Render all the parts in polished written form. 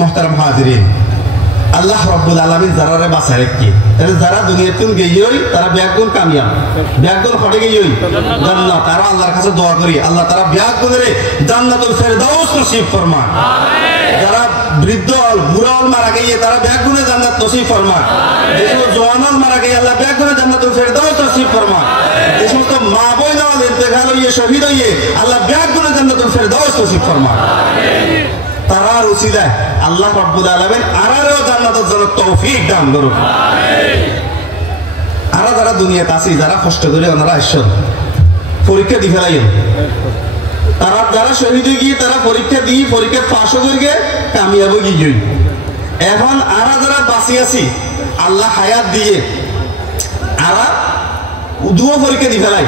মুহতারাম হাজিরিন, আল্লাহ রাব্বুল আলামিন যারারে বাঁচায় কি তাহলে যারা দুনিয়াতুন গেইয়ই তারা ব্যাগুন কামিয়াব, ব্যাগুন হটে গেইয়ই জান্নাত। আর আল্লাহর কাছে দোয়া করি আল্লাহ তারা ব্যাগুনরে জান্নাতুল ফেরদাউস নসিব ফরমান। যারা বৃদ্ধ বুড়াল মারা গিয়ে তারা ব্যাগুনে জান্নাত নসিব ফরমান। যে সমস্ত জওয়ান মারা গিয়ে আল্লাহ ব্যাগুনে জান্নাতুল ফেরদাউস নসিব ফরমান। যে সমস্ত মা বোন ইন্তেকাল হইয়ে শহীদ হইয়ে আল্লাহ ব্যাগুনে জান্নাতুল ফেরদাউস নসিব ফরমান। তারার উসিলায় আল্লাহ রাব্বুল আলামিন আরারও জান্নাতের জন্য তৌফিক দান করুন। আরা যারা দুনিয়াতে আছে যারা কষ্ট করে ওনারা আসছেন পরীক্ষা দি ফেলাইন, তারা যারা শহীদ হয়ে গিয়ে তারা পরীক্ষা দিয়ে পরীক্ষা পাশ করে কামিয়াব গিয়ে এখন আরা যারা বাঁচি আছি আল্লাহ হায়াত দিয়ে আরা দুও পরীক্ষা দি ফেলাই।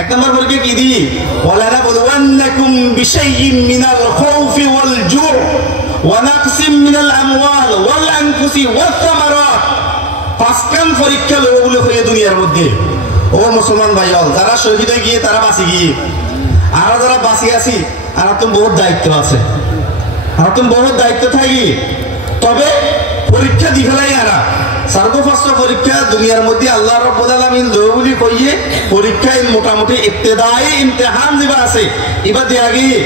এক নম্বর পরীক্ষা কি দিই ওয়ালা বলওয়ান্নাকুম বিশাইইন মিনাল খাউফি ওয়াল জু' ওয়া নাকসিম মিনাল আমওয়াল ওয়াল আনফুসি ওয়াস সামারাত। পাঁচখান পরীক্ষা লোকগুলো হয়ে দুনিয়ার মধ্যে। ও মুসলমান ভাই যারা শহীদ হয়ে গিয়ে তারা বাঁচি গিয়ে আর যারা বাঁচি আছি আর তুমি বহুত দায়িত্ব আছে, আর তুমি বহুত দায়িত্ব থাকি। তবে পরীক্ষা দি ফেলাই আরা সর্বপ্রথম পরীক্ষা দুনিয়ার মধ্যে আল্লাহ রাব্বুল আলামিন দৌলি কইয়ে পরীক্ষায় মোটামুটি ইবতিদাই ইমতিহান দিবা আছে এবার দেয়া গিয়ে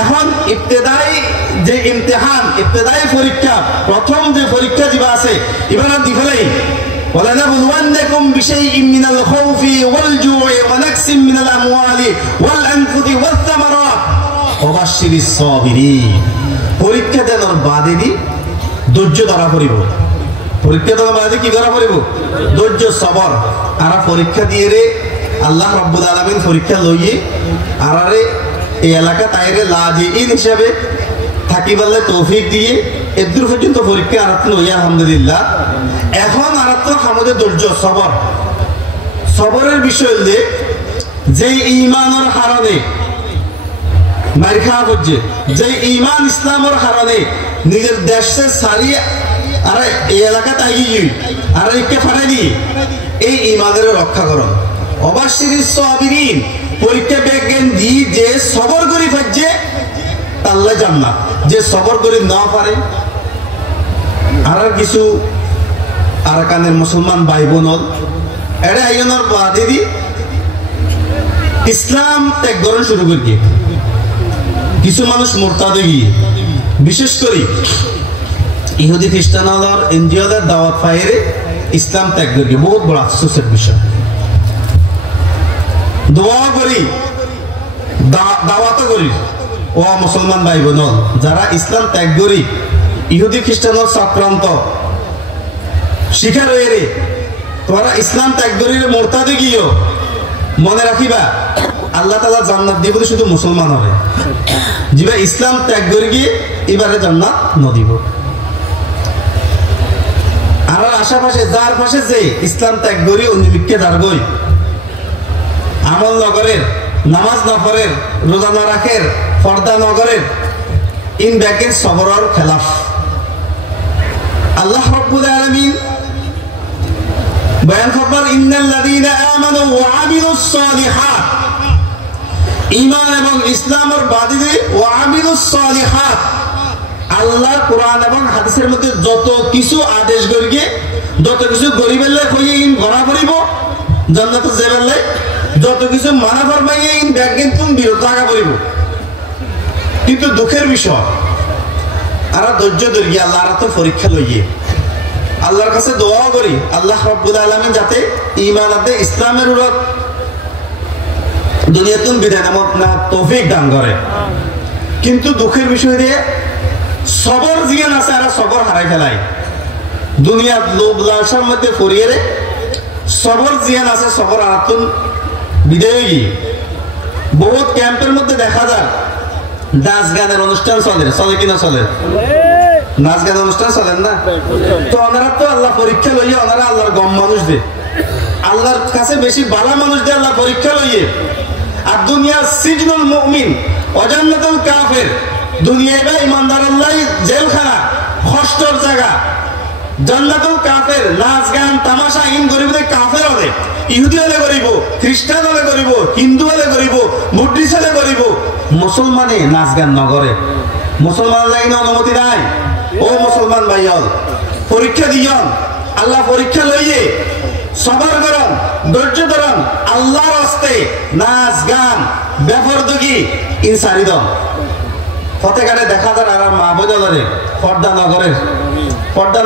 এখন ইবতিদাই যে ইমতিহান ইবতিদাই পরীক্ষা প্রথম যে পরীক্ষা দিবা আছে এবার দি ফেলাই ولنبلونكم بشيء من الخوف والجوع ونقص من الأموال والأنفس والثمرات وبشر الصابرين। পরীক্ষা দেওয়ার বাদে দি ধৈর্য ধরা পড়িব। পরীক্ষা দেওয়ার বাদে কি ধরা পড়িব? ধৈর্য সবর। আর পরীক্ষা দিয়ে রে আল্লাহ রাব্বুল আলামিন পরীক্ষা লইয়ে আরারে এই এলাকা তাইরে লাজিইন হিসাবে থাকিবালে তৌফিক দিয়ে এদুর পর্যন্ত পরীক্ষা আরাত লইয়া আলহামদুলিল্লাহ। এখন আরাত আমাদের ধৈর্য সবর। সবরের বিষয় যে ঈমানের কারণে মার খাওয়া হচ্ছে, যে ঈমান ইসলামের কারণে নিজের দেশে সারিয়ে আর এই এলাকা তাই আর একে ফাটাই দিয়ে এই ঈমানের রক্ষা করুন। অবশ্যই সাবিরিন পরীক্ষা বিজ্ঞান দিয়ে যে সবর করি ফাজছে আল্লাহ জান্নাত, যে সবর করে না পারে আর কিছু আরাকানের মুসলমান ভাই বোন এটা আইনের বাদে দি ইসলাম ত্যাগ করা শুরু করি। কিছু মানুষ মুরতাদে গিয়ে বিশেষ করে ইহুদি খ্রিস্টানদের এনজিওদের দাওয়াত পাইরে ইসলাম ত্যাগ করি। বহুত বড় আফসোসের বিষয়। দোয়া করি দাওয়াত করি ও মুসলমান ভাই বোন যারা ইসলাম ত্যাগ করি ইহুদি খ্রিস্টানের চক্রান্ত শিকার হয়ে রে তোমরা ইসলাম ত্যাগ করি মুরতাদে গিয়েও মনে রাখিবা আল্লাহ তাআলা জান্নাত দিব শুধু মুসলমান হবে, যেবা ইসলাম ত্যাগ করে গিয়ে এবারে জান্নাত ন দিব। আর আশেপাশে যার পাশে যে ইসলাম ত্যাগ করি অন্যদিকে দাঁড়বই আমল নগরের নামাজ নফরের রোজা না রাখের পর্দা নগরের ইন ব্যাকের সবরের খেলাফ। আল্লাহ রাব্বুল আলামিন বয়ান করবার ইন্নাল্লাযীনা আমানু ওয়া আমিলুস সালিহাত ঈমান এবং ইসলামের বাদে ওয়া আমিলুস সালিহাত আল্লাহর কোরআন এবং হাদিসের মধ্যে যত কিছু আদেশ করিয়ে যত কিছু গরিবের হইয়ে ইন গড়া পড়িব জান্নাতে যাবেলে যত কিছু মানা ফরমাইয়ে ইন ব্যাগেন তুমি বিরত থাকা পড়িব। কিন্তু দুঃখের বিষয় আর ধৈর্য ধরিয়ে আল্লাহ আর তো পরীক্ষা লইয়ে আল্লাহর কাছে দোয়া করি আল্লাহ রাব্বুল আলামিন যাতে ঈমান আতে ইসলামের উপর দুনিয়াতুন বিধান না তৌফিক দান করে। কিন্তু দুঃখের বিষয় দিয়ে সবর জিয়ান আছে আর সবর হারাই ফেলাই দুনিয়ার লোভ লালসার মধ্যে পড়িয়ে রে সবর জিয়ান আছে সবর আরাতুন বিদায় গিয়ে বহুত ক্যাম্পের মধ্যে দেখা যায় নাচ গানের অনুষ্ঠান চলে কিনা চলে নাচ গানের অনুষ্ঠান চলেন না তো ওনারা তো আল্লাহ পরীক্ষা লইয়ে ওনারা আল্লাহর গম মানুষ দে আল্লাহর কাছে বেশি ভালো মানুষ দিয়ে আল্লাহ পরীক্ষা লইয়ে। আর দুনিয়া সিজনুল মুমিন ওয়াজান্নাতুল কাফির দুনিয়ায় বা ইমানদার আল্লাহ জেলখানা কষ্টর জায়গা। জান্নাতুল কাফির নাচ গান তামাশা ইন গরিবদের কাফের হবে ইহুদি হলে করিব খ্রিস্টান হলে করিব হিন্দু হলে করিব বুদ্ধিস্ট হলে করিব মুসলমানে নাচ গান নগরে মুসলমান লাইনে অনুমতি নাই। ও মুসলমান ভাইয়ল, পরীক্ষা দিয়ন, আল্লাহ পরীক্ষা লইয়ে সবার করন, ধৈর্য ধরন, আল্লাহর হস্তে নাচ গান বেপরদগি ইনসারি দন ফতেঘাটে দেখা যায়। আর মা বৈদলের পর্দা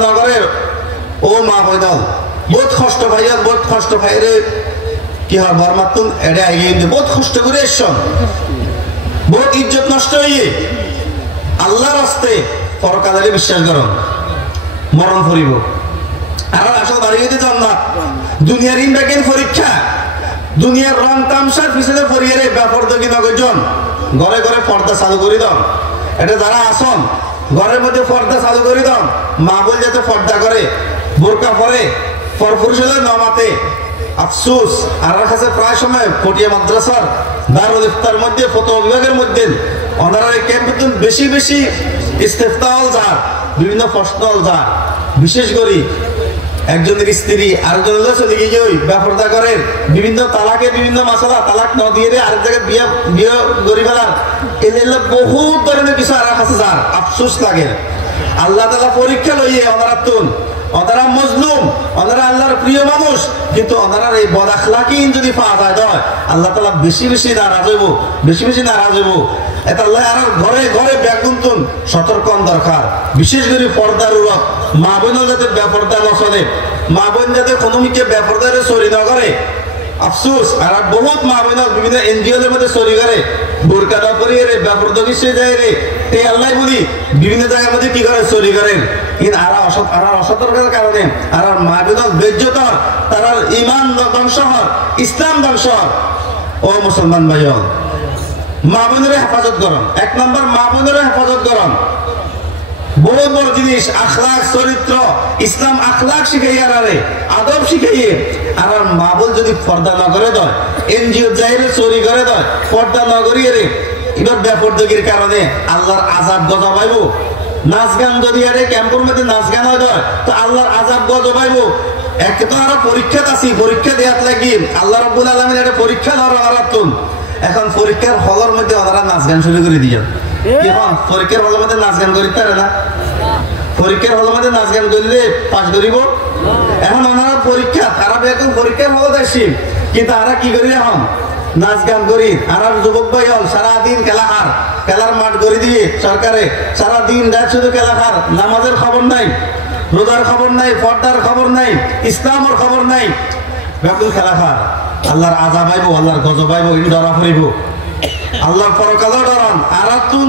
নগরের ও মা বৈদল বহুত কষ্ট ভাইয়ল, বহুত কষ্ট ভাইরে কি হয় বরমাতুন এটা এগিয়ে বহুত কষ্ট করে এসন, বহুত ইজ্জত নষ্ট হইয়ে আল্লাহর হস্তে পরকালে বিশ্বাস করন, মরণ ফুরিব। আর আসল বাড়ি হইতে জান্নাত। দুনিয়ার ইনবেকেন পরীক্ষা, দুনিয়ার রং তামসার পিছনে পরিয়ারে বেপরদগি নগরজন ঘরে ঘরে পর্দা চালু করে দাও। এটা যারা আসন ঘরের মধ্যে পর্দা চালু করে দাও, মা বল যাতে পর্দা করে, বোরকা পরে, পরপুরুষ হলে নমাতে আফসুস। আর কাছে প্রায় সময় পটিয়া মাদ্রাসার দারুল ইফতার মধ্যে ফতোয়া বিভাগের মধ্যে ওনারা ক্যাম্প বেশি বেশি ইস্তেফতাল যার বিভিন্ন প্রশ্ন যার, বিশেষ করে একজনের স্ত্রী আরেকজনের চলে গিয়ে ওই বেপরদা করে বিভিন্ন তালাকে বিভিন্ন মাসালা তালাক ন দিয়ে আরেক জায়গায় বিয়ে গড়ি ফেলার এলে বহুত ধরনের কিছু আর কাছে যার আফসোস লাগে। আল্লাহ তাআলা পরীক্ষা লইয়ে ওনারা তুন, ওনারা মজলুম, ওনারা আল্লাহর প্রিয় মানুষ, কিন্তু ওনারা এই বদ আখলাকি যদি পাওয়া যায় আল্লাহ তাআলা বেশি বেশি নারাজ হইব, বেশি বেশি নারাজ হইব। এটা আল্লাহ আর ঘরে ঘরে ব্যাগুন্তন সতর্কন দরকার। বিশেষ করে পর্দার উরত মা বোন যাতে বেপর্দা ন চলে, মা বোন যাতে কোনো মিকে বেপর্দারে চুরি ন করে। আফসোস আর বহুত মা বোন বিভিন্ন এনজিওদের মধ্যে চুরি করে, বোরকা না করিয়ে রে বেপর্দগি সে যায় রে, এই আল্লাহ বলি বিভিন্ন জায়গার মধ্যে কি করে চুরি করেন। কিন্তু আর অসতর্কতার কারণে আর মা বোন বেজ্জত, তারা ইমান ধ্বংস হন, ইসলাম ধ্বংস হন। ও মুসলমান ভাইয়ল, মা বোনের হেফাজত করন। এক নম্বর মা বোনের হেফাজত করন, বড় বড় জিনিস আখলাক চরিত্র ইসলাম আখলাক শিখাইয়ে আরে আদব শিখাইয়ে। আর মা বোন যদি পর্দা না করে দেয়, এনজিও যাইরে চুরি করে দেয়, পর্দা না করিয়ে রে এবার বেপরদগির কারণে আল্লাহর আযাব গজব পাইব। নাচ গান যদি আরে ক্যাম্পের মধ্যে নাচ গান হয় তো আল্লাহর আযাব গজব পাইব। এক তো আর পরীক্ষা আছি, পরীক্ষা দেওয়ার লাগি আল্লাহ রাব্বুল আলামিন একটা পরীক্ষা ধরাতুন। এখন পরীক্ষার হলের মধ্যে ওনারা নাচ গান শুরু করে দিয়ে পরীক্ষার হলের মধ্যে নাচ গান করিতে পারে না। পরীক্ষার হলের মধ্যে নাচ গান করলে পাস করিব। এখন ওনারা পরীক্ষা তারা এখন পরীক্ষার হলে আসি, কিন্তু তারা কি করি এখন নাচ গান করি। আর যুবক ভাই হল সারাদিন খেলার মাঠ করে দিয়ে সরকারে সারাদিন রাত শুধু খেলাহার, নামাজের খবর নাই, রোজার খবর নাই, পর্দার খবর নাই, ইসলামের খবর নাই, ব্যাপক খেলাহার। আল্লাহর আযাব আইব, আল্লাহর গজব আইব, ইন ধরা পড়িব। আল্লাহর পরকালও ডরান। আর তুন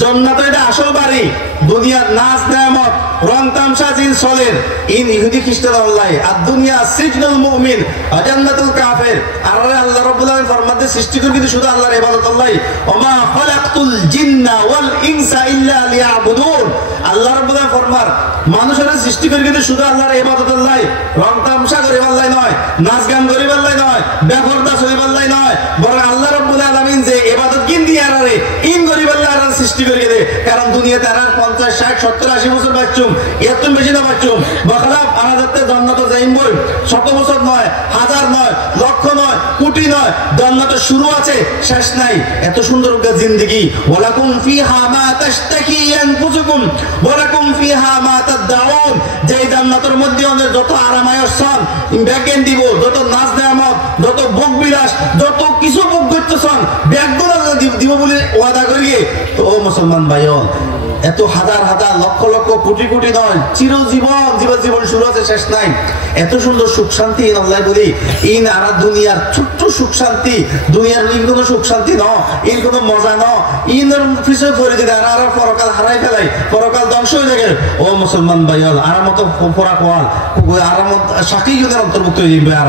জান্নাত এটা আসল বাড়ি, দুনিয়ার নাচ নেয়ামত রং তামসা জিন চলেন ইন ইহুদি খ্রিস্টান আল্লাহ। আর দুনিয়া সিজনুল মুমিন ওয়া জান্নাতুল কাফির। আর আল্লাহ রাব্বুল আলামিন ফরমাতে সৃষ্টি করে কিন্তু শুধু আল্লাহর ইবাদত আল্লাহ। ওমা খালাকতুল জিন্না ওয়াল ইনসা ইল্লা লিয়াবুদুন। আল্লাহ রাব্বুল আলামিন ফরমার মানুষের সৃষ্টি করে কিন্তু শুধু আল্লাহর ইবাদত আল্লাহ, রং তামসা করে আল্লাহ নয়, নাচ গান করে আল্লাহ নয়, বেপরদা চলে আল্লাহ নয়, বরং আল্লাহ রাব্বুল আলামিন যে ইবাদত কিন দিয়ে আরে ইন গরিব আল্লাহ সৃষ্টি করে দে। কারণ দুনিয়াতে আর 50 60 70 80 বছর বাঁচুম, এত বেশি না বাঁচুম। বখলাফ আমাদের জান্নাতে যাইম বই 100 বছর নয়, হাজার নয়, লক্ষ নয়, কোটি নয়, জান্নাতের শুরু আছে শেষ নাই। এত সুন্দর জিন্দেগি। ওয়ালাকুম ফিহা মা তাশতাকি আনফুসুকুম ওয়ালাকুম ফিহা মা তাদউন। যে জান্নাতের মধ্যে আমাদের যত আরামায়েশ সন ব্যাগেন দিব, যত নাচ নেয়ামত, যত ভোগ বিলাস, যত কিছু ভোগ করতেছন ব্যাগগুলো দিব বলে ওয়াদা করিয়ে। তো ও মুসলমান ভাইও, এত হাজার হাজার লক্ষ লক্ষ কোটি কোটি নয়, চিরজীবন শুরু আছে শেষ নাই। এত সুন্দর সুখ শান্তি আল্লাহ বলি ইন আর দুনিয়ার ছোট্ট সুখ শান্তি, দুনিয়ার ইন কোনো সুখ শান্তি ন, ইন কোনো মজা ন, ইনের পিছনে পড়ে যদি আর পরকাল হারাই ফেলাই, পরকাল ধ্বংস হয়ে যাবে। ও মুসলমান ভাইয়াল, আর মতো পড়া কোয়াল আরামত সাকিজুদের অন্তর্ভুক্ত হয়ে যাবে। আর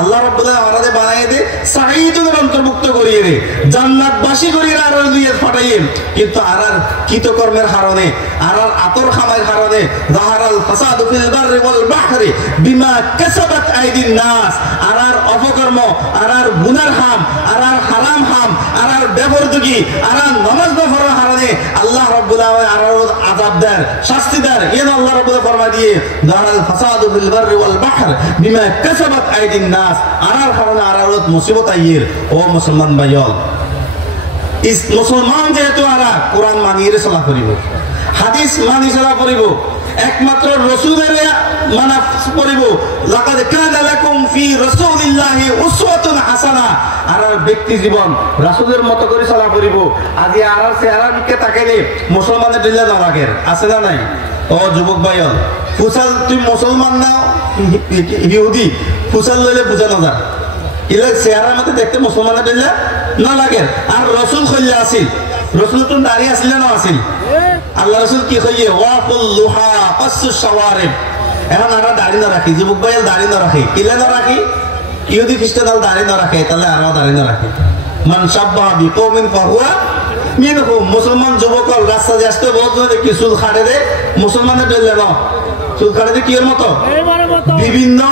আল্লাহ রাব্বুল আলামিন আমাদের বানাইয়ে দে সাঈদুদের অন্তর্ভুক্ত করিয়ে রে, জান্নাতবাসী করিয়ে আর দুনিয়া পাঠাইয়ে। কিন্তু আর কৃতকর্মের কারণে আর আতর খামার কারণে যাহারাল ফাসাদু ফিল বাররি ওয়াল বাহরি বিমা কাসাবাত আইদিন নাস। আর অপকর্ম, আর গুনার হাম, আর হারাম হাম, আর বেপরদগি, আর নামাজ না পড়ার কারণে আল্লাহ রাব্বুল আলামিন আর আযাব দেন, শাস্তি দেন। এর আল্লাহ রাব্বুল ফরমায় দিয়ে যাহারাল ফাসাদু ফিল বাররি ওয়াল বাহর বিমা কাসাবাত আইদিন নাস। আর কারণে আর মুসিবত আইয়ের। ও মুসলমান ভাইয়ল, মুসলমান যেহেতু আরা কোরআন মানিয়ে চলা করিব, হাদিস মানি চলা করিব, একমাত্র রসুলের মানা করিব। লাকাদ কানা লাকুম ফি রাসূলিল্লাহি উসওয়াতুন হাসানাহ। আর ব্যক্তি জীবন রাসূলের মতো করে চলা করিব। আজি আর চেহারার দিকে তাকাইলে মুসলমানের দিলে না লাগের আছে না নাই? ও যুবক ভাইল, ফুসাল তুই মুসলমান না ইহুদি, ফুসাল লইলে বুঝা না যায়। ইলে চেহারার মধ্যে দেখতে মুসলমানের দিলে না লাগে। আর রসুল কইলা আছিল, রসুল তো দাঁড়িয়ে আসছিল না আসিল? আল্লাহ রসুল কি কইয়ে ওয়াকুল লুহা কাসসু শাওয়ারিব। এখন আমরা দাড়ি না রাখি, যুবক ভাই দাড়ি না রাখি, কিলে না রাখি? ইহুদি খ্রিস্টান দাড়ি না রাখে, তাহলে আমরা দাড়ি না রাখি। মান শাব্বাহা বিকওমিন ফাহুয়া মিনহুম। মুসলমান যুবক রাস্তা দিয়ে আসতে বহুত দেখি চুল খাড়ে দে, মুসলমানের দিলে না চুল খাড়ে দে কি এর মতো বিভিন্ন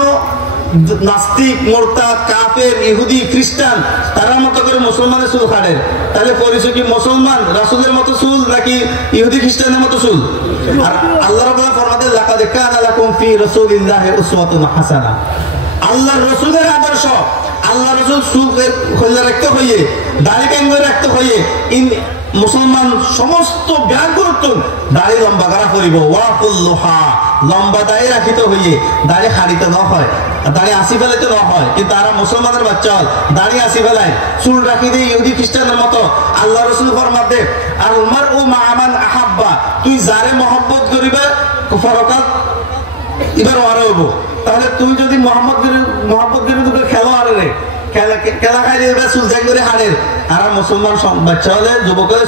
নাস্তিক, মোরতাদ, কাফের, ইহুদি, খ্রিস্টান তারা মতো করে মুসলমানের চুল কাটে। তাহলে পরিচয় কি মুসলমান রাসূলের মতো চুল নাকি ইহুদি খ্রিস্টানের মতো চুল? আর আল্লাহ রাব্বুল ফরমাতে লাকাদ কানা লাকুম ফি রাসূলিল্লাহি উসওয়াতুন হাসানাহ। আল্লাহর রাসূলের আদর্শ, আল্লাহ রাসূল চুল খোলা রাখতে হইয়ে, দাড়ি কেঙ্গরে রাখতে হইয়ে মুসলমান সমস্ত জ্ঞান করতেন দাড়ি লম্বা করা করিব। ওয়াকুল লুহা, লম্বা দাড়ি রাখিতে হইয়ে, দাড়ি খাড়িতে না হয়, দাড়ি আসি ফেলাইতে না হয়। কিন্তু তারা মুসলমানের বাচ্চা দাড়ি আসি ফেলায়, চুল রাখি দিয়ে ইহুদি খ্রিস্টানের মতো। আল্লাহ রসুল ফরমাতে আর উমার ও মামান আহাব্বা, তুই যারে মহব্বত করিবে ফরকাত এবার ওয়ারে হইব। তাহলে তুই যদি মহব্বত করিবে তোকে খেলো আরে রে, খেলা খাই দিয়ে চুল চাই করে হারের। আর মুসলমান বাচ্চা হলে যুবকের